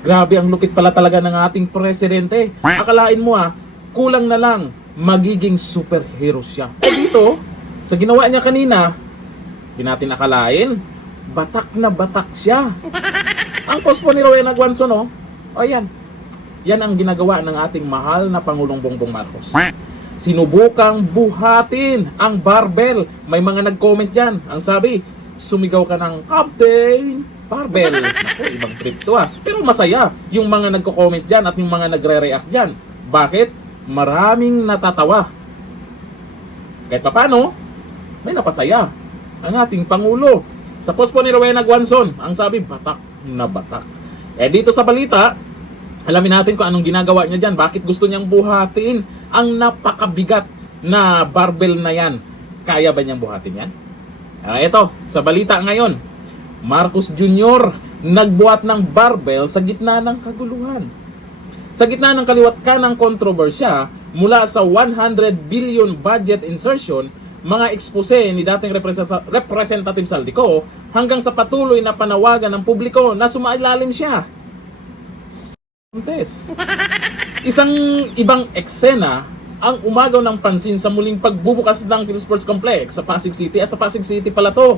Grabe, ang lupit pala talaga ng ating presidente. Akalain mo kulang na lang magiging superhero siya. Dito, sa ginawa niya kanina, di natin akalain, batak na batak siya. Ang post po ni Rowena Guanzon, yan. Yan ang ginagawa ng ating mahal na Pangulong Bongbong Marcos. Sinubukang buhatin ang barbell. May mga nag-comment dyan. Ang sabi, sumigaw ka ng Captain Barbell. Naku, ibang trip to Pero masaya yung mga nagko-comment dyan at yung mga nagre-react dyan. Bakit? Maraming natatawa. Kahit papano, may napasaya ang ating Pangulo. Sa post po ni Rowena Guanzon, ang sabi, batak na batak. Dito sa balita, alamin natin kung anong ginagawa niya dyan. Bakit gusto niyang buhatin ang napakabigat na barbell na yan? Kaya ba niyang buhatin yan? Ito, sa balita ngayon, Marcos Jr. nagbuhat ng barbell sa gitna ng kaguluhan. Sa gitna ng kaliwat kanang kontrobersya mula sa 100 billion budget insertion, mga expose ni dating Representative Saldico hanggang sa patuloy na panawagan ng publiko na sumailalim siya. Isang ibang eksena ang umagaw ng pansin sa muling pagbubukas ng PhilSports Complex sa Pasig City. Sa Pasig City pala to.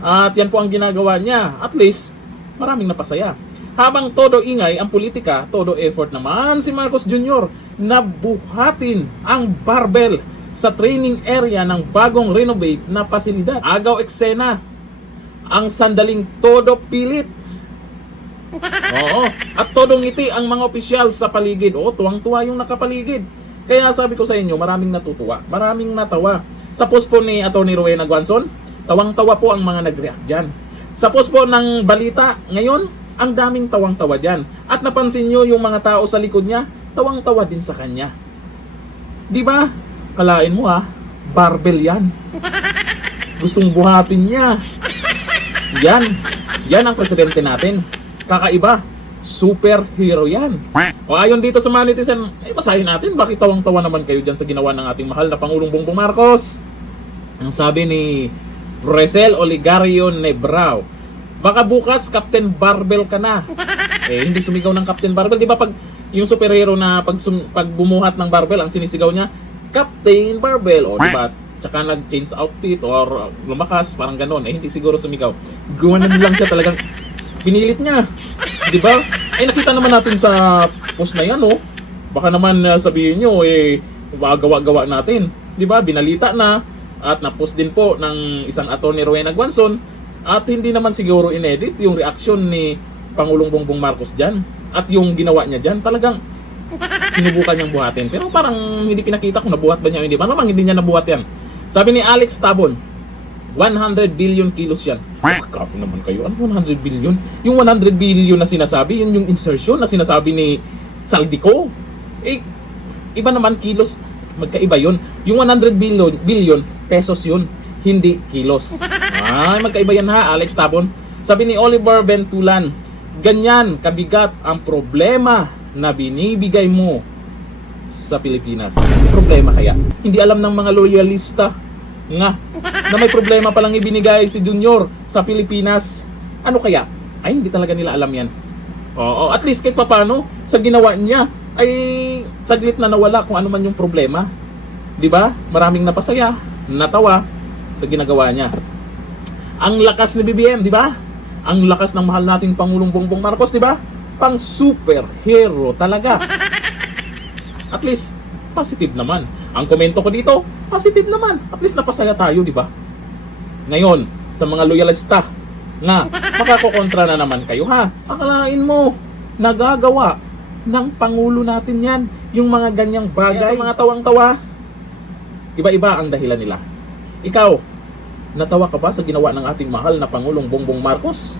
At yan po ang ginagawa niya. At least, maraming napasaya. Habang todo ingay ang politika, todo effort naman si Marcos Jr. na buhatin ang barbell sa training area ng bagong renovate na pasilidad. Agaw eksena ang sandaling todo pilit. At todo ngiti ang mga opisyal sa paligid. Tuwang-tuwa yung nakapaligid. Kaya sabi ko sa inyo, maraming natutuwa, maraming natawa. Sa post po ni Atty. Rowena Guanzon, tawang-tawa po ang mga nag-react dyan. Sa post po ng balita ngayon, ang daming tawang-tawa dyan. At napansin nyo yung mga tao sa likod niya, tawang-tawa din sa kanya. Di ba? Kalain mo barbell yan. Gustong buhatin niya. Yan ang presidente natin. Kakaiba. Superhero yan. Ayon dito sa mga netizen, basahin natin. Bakit tawang-tawa naman kayo dyan sa ginawa ng ating mahal na Pangulong Bongbong Marcos? Ang sabi ni Resel Oligario Nebrao, baka bukas Captain Barbell ka na. Hindi sumigaw ng Captain Barbell. Di ba pag yung superhero na pag bumuhat ng barbell, ang sinisigaw niya, Captain Barbell. Diba? Tsaka nag-change outfit or lumakas, parang ganon. Hindi siguro sumigaw. Gumanon lang siya talagang. Pinilit niya. Diba? Nakita naman natin sa post na yan, Baka naman sabihin nyo, gawa-gawa natin. Diba? Binalita na. At na-post din po ng isang Atty. Rowena Guanzon. At hindi naman siguro inedit yung reaksyon ni Pangulong Bongbong Marcos dyan. At yung ginawa niya dyan, talagang sinubukan niyang buhatin. Pero parang hindi pinakita kung nabuhat ba niya o hindi. Parang hindi niya nabuhat yan. Sabi ni Alex Tabon, 100 billion kilos yan. Copy naman kayo. Ano 100 billion? Yung 100 billion na sinasabi, yun yung insertion na sinasabi ni Saldico. Iba naman kilos. Magkaiba yun. Yung 100 billion pesos yun. Hindi kilos. Magkaiba yan Alex Tabon. Sabi ni Oliver Bentulan, ganyan kabigat ang problema na binibigay mo sa Pilipinas. Problema kaya? Hindi alam ng mga loyalista na may problema palang ibinigay si Junior sa Pilipinas. Ano kaya? Hindi talaga nila alam yan. At least kahit papano sa ginawa niya ay saglit na nawala kung ano man yung problema. 'Di ba? Maraming napasaya, natawa sa ginagawa niya. Ang lakas ni BBM, 'di ba? Ang lakas ng mahal nating Pangulong Bongbong Marcos, 'di ba? Pang superhero talaga. At least positive naman. Ang komento ko dito, positive naman. At least napasaya tayo, 'di ba? Ngayon, sa mga loyalista na makakokontra na naman kayo Akalain mo nagagawa ng Pangulo natin yan, yung mga ganyang bagay. Sa mga tawang-tawa, iba-iba ang dahilan nila. Ikaw, natawa ka ba sa ginawa ng ating mahal na Pangulong Bongbong Marcos?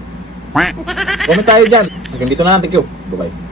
Comment tayo dyan. Hanggang dito na lang. Thank you. Bye-bye.